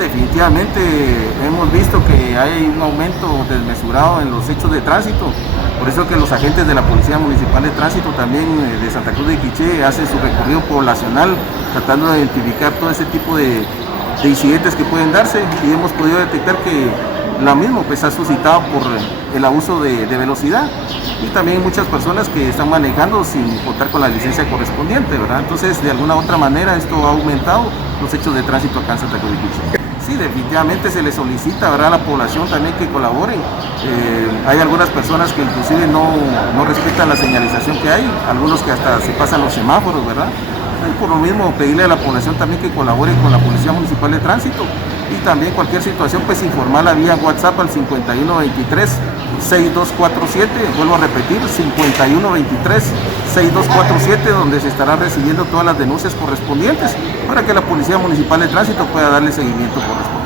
definitivamente hemos visto que hay un aumento desmesurado en los hechos de tránsito. Por eso que los agentes de la Policía Municipal de Tránsito también de Santa Cruz de Quiché hacen su recorrido poblacional tratando de identificar todo ese tipo de incidentes que pueden darse, y hemos podido detectar que lo mismo pues ha suscitado por el abuso de velocidad, y también muchas personas que están manejando sin contar con la licencia correspondiente, ¿verdad? Entonces, de alguna u otra manera esto ha aumentado los hechos de tránsito acá en Santa Cruz de Quiché. Sí, definitivamente se le solicita, ¿verdad?, a la población también que colaboren. Hay algunas personas que inclusive no respetan la señalización que hay, algunos que hasta se pasan los semáforos, ¿verdad? Y por lo mismo pedirle a la población también que colabore con la Policía Municipal de Tránsito, y también cualquier situación pues informarla vía WhatsApp al 5123-6247, vuelvo a repetir, 5123-6247, donde se estarán recibiendo todas las denuncias correspondientes para que la Policía Municipal de Tránsito pueda darle seguimiento correspondiente.